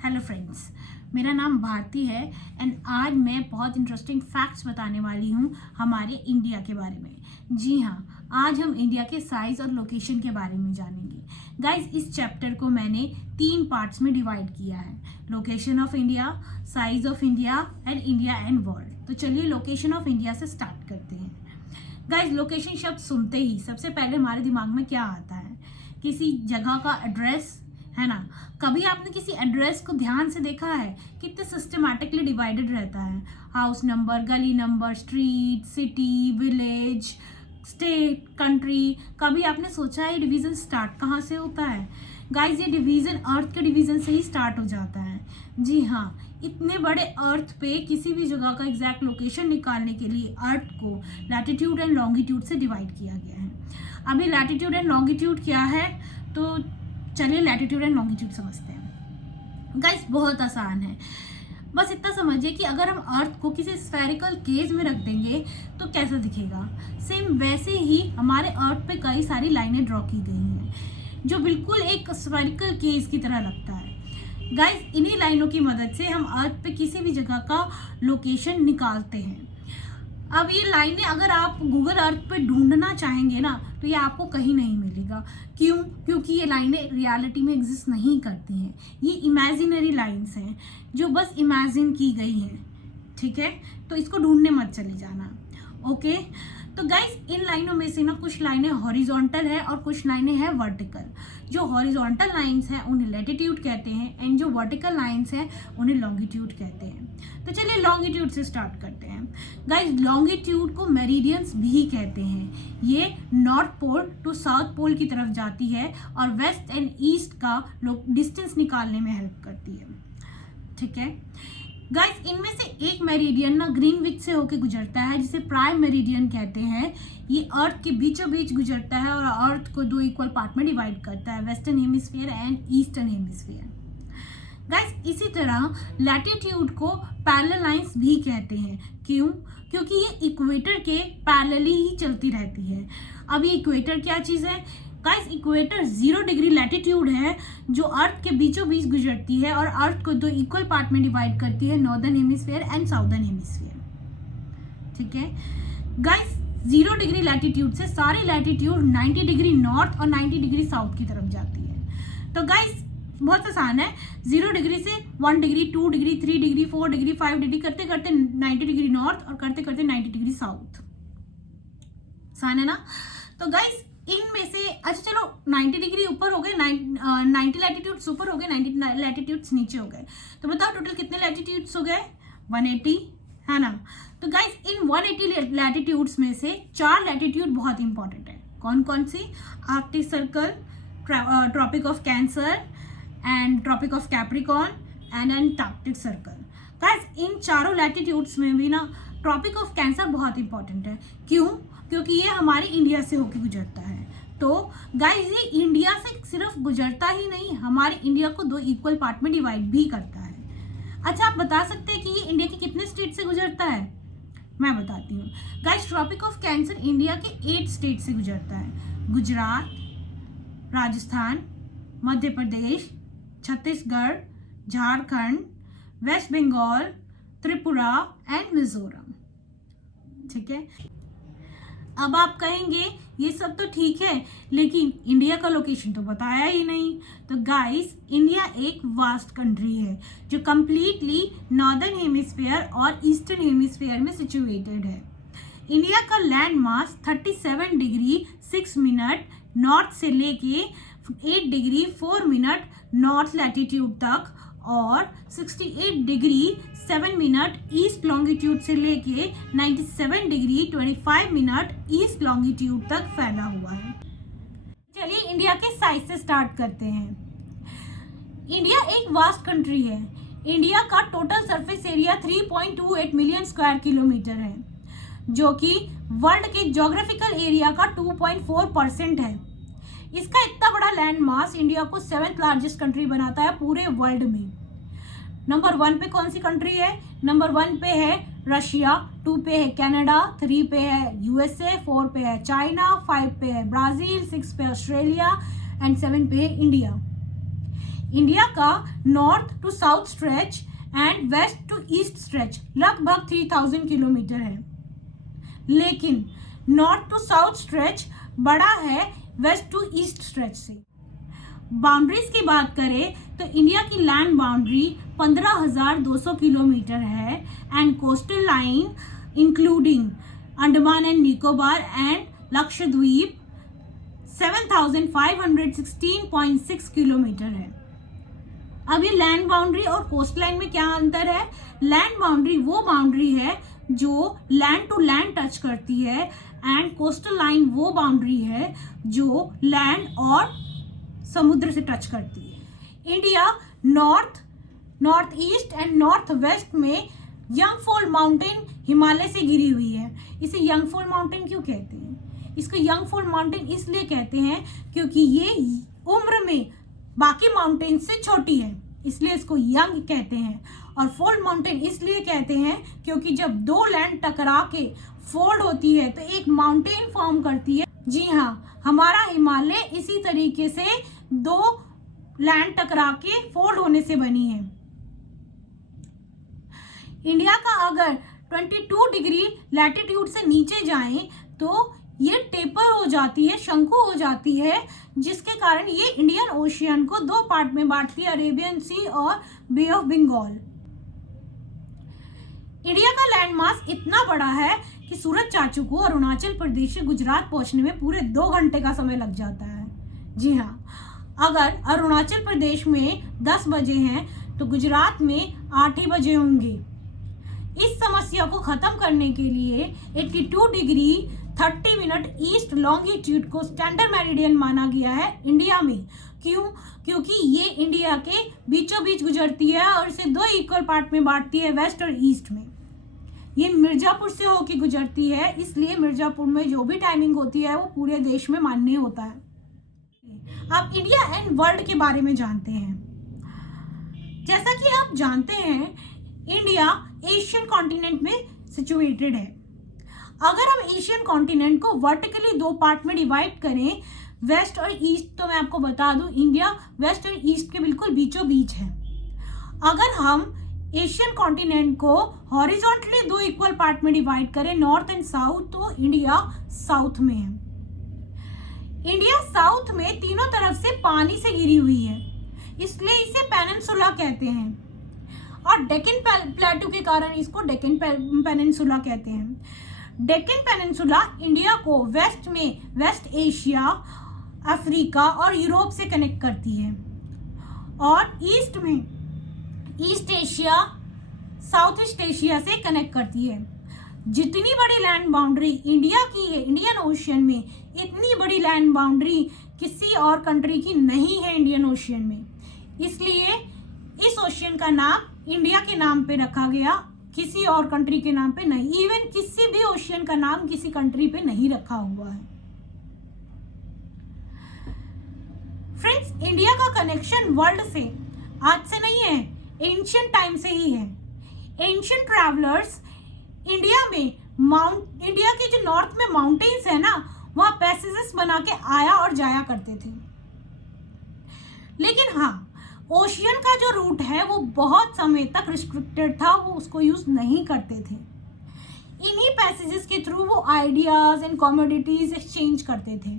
Hello friends, मेरा नाम भारती है एंड आज मैं बहुत इंटरेस्टिंग फैक्ट्स बताने वाली हूँ हमारे इंडिया के बारे में। जी हाँ, आज हम इंडिया के साइज और लोकेशन के बारे में जानेंगे। गाइज, इस चैप्टर को मैंने 3 पार्ट्स में डिवाइड किया है, location of India, size of India and world. तो चलिए लोकेशन ऑफ इंडिया से स्टार्ट करते हैं। गाइज, लोकेशन शब्द सुनते ही सबसे पहले हमारे दिमाग में क्या आता है? किसी जगह का एड्रेस, है ना। कभी आपने किसी एड्रेस को ध्यान से देखा है? कितने सिस्टमैटिकली डिवाइडेड रहता है, हाउस नंबर, गली number, street, city, village, state, country. कभी आपने सोचा है ये डिवीजन स्टार्ट कहाँ से होता है? गाइस, ये डिवीजन अर्थ के डिवीजन से ही स्टार्ट हो जाता है। जी हाँ, इतने बड़े अर्थ पे किसी भी जगह का एग्जैक्ट लोकेशन निकालने के लिए अर्थ को लैटिट्यूड एंड लॉन्गिट्यूड से डिवाइड किया गया है। अभी लैटिट्यूड एंड लॉन्गिट्यूड क्या है, तो चलिए लैटिट्यूड एंड लॉन्गिट्यूड समझते हैं। गाइस, बहुत आसान है, बस इतना समझिए कि अगर हम अर्थ को किसी स्फेरिकल केज में रख देंगे तो कैसा दिखेगा। सेम वैसे ही हमारे अर्थ पे कई सारी लाइनें ड्रॉ की गई हैं जो बिल्कुल एक स्फेरिकल केज की तरह लगता है। गाइस, इन्हीं लाइनों की मदद से हम अर्थ पे किसी भी जगह का लोकेशन निकालते हैं। अब ये लाइनें अगर आप गूगल अर्थ पे ढूंढना चाहेंगे ना, तो ये आपको कहीं नहीं मिलेगा। क्यों? क्योंकि ये लाइनें रियलिटी में एग्जिस्ट नहीं करती हैं। ये इमेजिनरी लाइंस हैं जो बस इमेजिन की गई हैं, ठीक है। तो इसको ढूंढने मत चले जाना, ओके। तो गाइस, इन लाइनों में से ना कुछ लाइनें हॉरिजॉन्टल है और कुछ लाइनें हैं वर्टिकल। जो हॉरिजॉन्टल लाइंस हैं उन्हें लैटिट्यूड कहते हैं एंड जो वर्टिकल लाइंस हैं उन्हें लॉन्गिट्यूड कहते हैं। तो चलिए लॉन्गिट्यूड से स्टार्ट करते हैं। गाइस, लॉन्गिट्यूड को मेरिडियंस भी कहते हैं। ये north pole to south pole की तरफ जाती है और वेस्ट एंड ईस्ट का डिस्टेंस निकालने में हेल्प करती है, ठीक है। गाइस, इनमें से एक मेरिडियन ना ग्रीनविच से होके गुजरता है, जिसे प्राइम मेरिडियन कहते हैं। ये अर्थ के बीचों बीच गुजरता है और अर्थ को 2 इक्वल पार्ट में डिवाइड करता है, western hemisphere and eastern hemisphere. Guys, इसी तरह लैटिट्यूड को पैरेलल लाइंस भी कहते हैं। क्यों? क्योंकि ये इक्वेटर के पैरेलली ही चलती रहती है। अब ये इक्वेटर क्या चीज़ है? गाइस, इक्वेटर 0 डिग्री लैटिट्यूड है जो अर्थ के बीचों बीच गुजरती है और अर्थ को 2 इक्वल पार्ट में डिवाइड करती है, northern hemisphere and southern hemisphere, ठीक है। गाइस, 0 डिग्री लैटिट्यूड से सारी लैटिट्यूड 90 डिग्री नॉर्थ और 90 डिग्री साउथ की तरफ जाती है। तो गाइस, बहुत आसान है, 0 डिग्री से 1 degree, 2 degree, 3 degree, 4 degree, 5 degree करते करते 90 डिग्री नॉर्थ और करते करते 90 डिग्री साउथ। आसान है ना। तो गाइस, इनमें से अच्छा चलो 90 डिग्री ऊपर हो गए, 90 लैटिट्यूड्स ऊपर हो गए, 90 लैटिट्यूड्स नीचे हो गए। तो बताओ टोटल कितने लैटिट्यूड्स हो गए? 180, है ना। तो गाइस, इन 180 लैटिट्यूड्स में से 4 लैटिट्यूड बहुत इंपॉर्टेंट है। कौन कौन सी? Arctic Circle, Tropic of Cancer and Tropic of Capricorn and Antarctic Circle. Guys, इन चारों लैटिट्यूड्स में भी ना ट्रॉपिक ऑफ कैंसर बहुत इंपॉर्टेंट है। क्यों? क्योंकि ये हमारे इंडिया से होकर गुजरता है। तो गाइस, ये इंडिया से सिर्फ गुजरता ही नहीं, हमारे इंडिया को 2 इक्वल पार्ट में डिवाइड भी करता है। अच्छा, आप बता सकते हैं कि ये इंडिया के कितने स्टेट से गुजरता है? मैं बताती हूँ। Guys, tropic of cancer India के 8 स्टेट से गुजरता है। गुजरात, राजस्थान, मध्य प्रदेश, छत्तीसगढ़, झारखंड, वेस्ट बंगाल, त्रिपुरा एंड मिजोरम, ठीक है। अब आप कहेंगे ये सब तो ठीक है, लेकिन इंडिया का लोकेशन तो बताया ही नहीं। तो गाइस, इंडिया एक वास्ट कंट्री है जो कंप्लीटली नॉर्दर्न हेमिस्फीयर और ईस्टर्न हेमिस्फीयर में सिचुएटेड है। इंडिया का land mass 37 degree 6 minute north से लेके 8 डिग्री 4 मिनट नॉर्थ लैटिट्यूड तक और 68 डिग्री 7 मिनट ईस्ट लॉन्गिट्यूड से लेके 97 डिग्री 25 मिनट ईस्ट लॉन्गिट्यूड तक फैला हुआ है। चलिए इंडिया के साइज से स्टार्ट करते हैं। इंडिया एक वास्ट कंट्री है। इंडिया का total surface area 3.28 million square kilometre है, जो कि वर्ल्ड के ज्योग्राफिकल एरिया का 2.4% है। इसका इतना बड़ा लैंड मास इंडिया को 7th लार्जेस्ट कंट्री बनाता है पूरे वर्ल्ड में। नंबर 1 पे कौन सी कंट्री है? नंबर 1 पे है रशिया, 2 पे है कनाडा, 3 पे है यूएसए, 4 पे है चाइना, 5 पे है ब्राजील, 6 पे ऑस्ट्रेलिया एंड 7 पे है इंडिया। इंडिया का north to south stretch and west to east stretch लगभग 3000 किलोमीटर है, लेकिन नॉर्थ टू साउथ स्ट्रेच बड़ा है वेस्ट टू ईस्ट स्ट्रेच से। बाउंड्रीज की बात करें तो इंडिया की लैंड बाउंड्री 15,200 किलोमीटर है and coastal line including Andaman and Nicobar and Lakshadweep 7,516.6 kilometre है। अब ये लैंड बाउंड्री और कोस्ट लाइन में क्या अंतर है? लैंड बाउंड्री वो बाउंड्री है जो लैंड टू लैंड टच करती है एंड कोस्टल लाइन वो बाउंड्री है जो लैंड और समुद्र से टच करती है। India north east and north west में यंगफॉल माउंटेन हिमालय से घिरी हुई है। इसे यंगफॉल माउंटेन क्यों कहते हैं? इसको यंगफॉल माउंटेन इसलिए कहते हैं क्योंकि ये उम्र में बाकी माउंटेन से छोटी है, इसलिए इसको यंग कहते हैं। और फोल्ड माउंटेन इसलिए कहते हैं क्योंकि जब दो लैंड टकरा के फोल्ड होती है तो एक माउंटेन फॉर्म करती है। जी हाँ, हमारा हिमालय इसी तरीके से दो लैंड टकरा के फोल्ड होने से बनी है। इंडिया का अगर 22 डिग्री लैटिट्यूड से नीचे जाएं तो ये टेपर हो जाती है, शंकु हो जाती है, जिसके कारण ये इंडियन ओशियन को दो पार्ट में बांटती है, अरेबियन सी और बे ऑफ बंगाल। इंडिया का लैंड मास इतना बड़ा है कि सूरज चाचू को अरुणाचल प्रदेश से गुजरात पहुंचने में पूरे 2 घंटे का समय लग जाता है। जी हाँ, अगर अरुणाचल प्रदेश में 10 बजे हैं तो गुजरात में 8 ही बजे होंगे। इस समस्या को खत्म करने के लिए 82 डिग्री 30 मिनट ईस्ट लॉन्गिट्यूड को स्टैंडर्ड मेरिडियन माना गया है इंडिया में। क्यों? क्योंकि ये इंडिया के बीचों बीच गुजरती है और इसे 2 इक्वल पार्ट में बांटती है, वेस्ट और ईस्ट में। ये मिर्जापुर से होकर गुजरती है, इसलिए मिर्जापुर में जो भी टाइमिंग होती है वो पूरे देश में मान्य होता है। अब इंडिया एंड वर्ल्ड के बारे में जानते हैं। जैसा कि आप जानते हैं, इंडिया एशियन कॉन्टिनेंट में सिचुएटेड है। अगर हम एशियन कॉन्टिनेंट को वर्टिकली 2 पार्ट में डिवाइड करें, वेस्ट और ईस्ट, तो मैं आपको बता दूं इंडिया वेस्ट और ईस्ट के बिल्कुल बीचों बीच है। अगर हम एशियन कॉन्टिनेंट को हॉरिजॉन्टली 2 इक्वल पार्ट में डिवाइड करें, नॉर्थ एंड साउथ, तो इंडिया साउथ में है। इंडिया साउथ में तीनों तरफ से पानी से घिरी हुई है, इसलिए इसे पेनिनसुला कहते हैं, और डेक्कन प्लेटू के कारण इसको डेक्कन पेनिनसुला कहते हैं। डेक्कन पेनिनसुला इंडिया को वेस्ट में वेस्ट एशिया, अफ्रीका और यूरोप से कनेक्ट करती है, और ईस्ट में east Asia, south east Asia से कनेक्ट करती है। जितनी बड़ी लैंड बाउंड्री इंडिया की है इंडियन ओशियन में, इतनी बड़ी लैंड बाउंड्री किसी और कंट्री की नहीं है इंडियन ओशियन में, इसलिए इस ओशियन का नाम इंडिया के नाम पे रखा गया, किसी और कंट्री के नाम पे नहीं। इवन किसी भी ओशियन का नाम किसी कंट्री पे नहीं रखा हुआ है। फ्रेंड्स, इंडिया का कनेक्शन वर्ल्ड से आज से नहीं है, एंशिएंट टाइम से ही है। एंशिएंट ट्रैवलर्स इंडिया के जो नॉर्थ में माउंटेन्स है ना, वहां पैसेजेस बना के आया और जाया करते थे। लेकिन हाँ, ओशियन का जो रूट है वो बहुत समय तक रिस्ट्रिक्टेड था, वो उसको यूज नहीं करते थे। इन्हीं पैसेजेस के थ्रू वो आइडियाज एंड कमोडिटीज एक्सचेंज करते थे।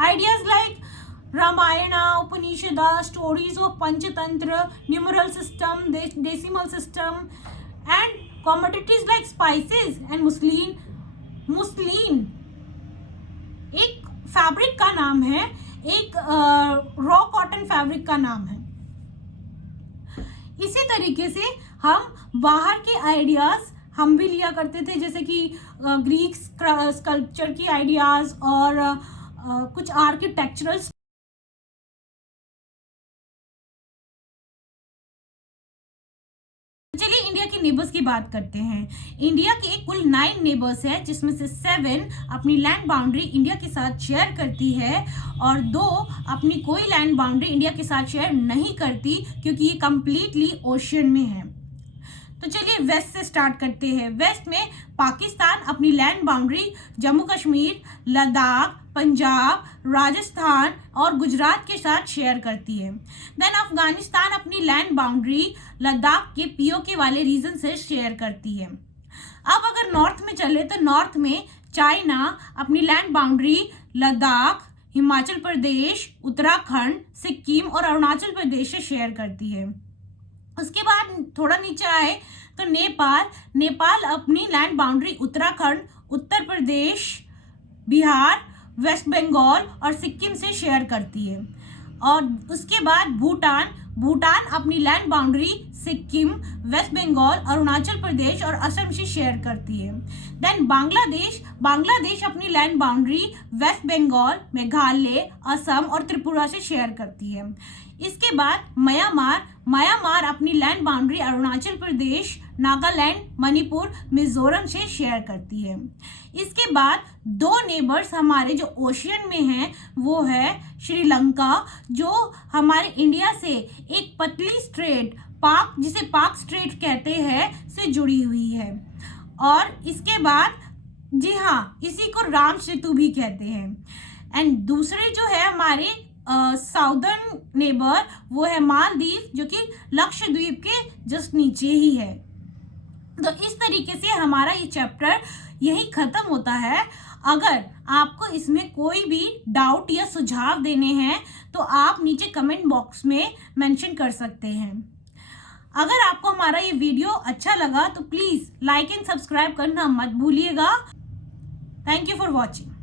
Ideas like Ramayan, Upanishad, stories of Panchatantra, numeral system, decimal system and commodities like spices and muslin एक फैब्रिक का नाम है, एक रॉ कॉटन फैब्रिक का नाम है। इसी तरीके से हम बाहर के आइडियाज हम भी लिया करते थे, जैसे कि ग्रीक स्कल्पचर की आइडियाज और कुछ आर्किटेक्चरल। चलिए इंडिया की नेबर्स की बात करते हैं। इंडिया के कुल 9 नेबर्स है, जिसमें से 7 अपनी लैंड बाउंड्री इंडिया के साथ शेयर करती है और 2 अपनी कोई लैंड बाउंड्री इंडिया के साथ शेयर नहीं करती, क्योंकि ये कंप्लीटली ओशियन में है। तो चलिए वेस्ट से स्टार्ट करते हैं। वेस्ट में पाकिस्तान अपनी लैंड बाउंड्री जम्मू कश्मीर, लद्दाख, पंजाब, राजस्थान और गुजरात के साथ शेयर करती है। देन अफगानिस्तान अपनी लैंड बाउंड्री लद्दाख के पीओके वाले रीजन से शेयर करती है। अब अगर नॉर्थ में चले तो नॉर्थ में चाइना अपनी लैंड बाउंड्री लद्दाख, हिमाचल प्रदेश, उत्तराखंड, सिक्किम और अरुणाचल प्रदेश से शेयर करती है। उसके बाद थोड़ा नीचे आए तो नेपाल अपनी land boundary Uttarakhand, Uttar Pradesh, Bihar, waste Bengal और सिक्किम से शेयर करती है। और उसके बाद भूटान अपनी land boundary Sikkim, West Bengal, Arunachal Pradesh और असम से शेयर करती है। देन बांग्लादेश अपनी land boundary West Bengal, Meghalaya, Assam और त्रिपुरा से शेयर करती है। इसके बाद म्यांमार अपनी लैंड बाउंड्री अरुणाचल प्रदेश, नागालैंड, मणिपुर, मिजोरम से शेयर करती है। इसके बाद दो नेबर्स हमारे जो ओशियन में हैं वो है श्रीलंका, जो हमारे इंडिया से एक पतली स्ट्रेट जिसे पाक स्ट्रेट कहते हैं से जुड़ी हुई है। और इसके बाद जी हाँ, इसी को राम सेतु भी कहते हैं। एंड दूसरे जो है हमारे साउदर्न नेबर वो है मालदीव, जो कि लक्षद्वीप के जस्ट नीचे ही है। तो इस तरीके से हमारा ये चैप्टर यही खत्म होता है। अगर आपको इसमें कोई भी डाउट या सुझाव देने हैं तो आप नीचे कमेंट बॉक्स में मेंशन कर सकते हैं। अगर आपको हमारा ये वीडियो अच्छा लगा तो प्लीज़ लाइक एंड सब्सक्राइब करना मत भूलिएगा। Thank you for watching.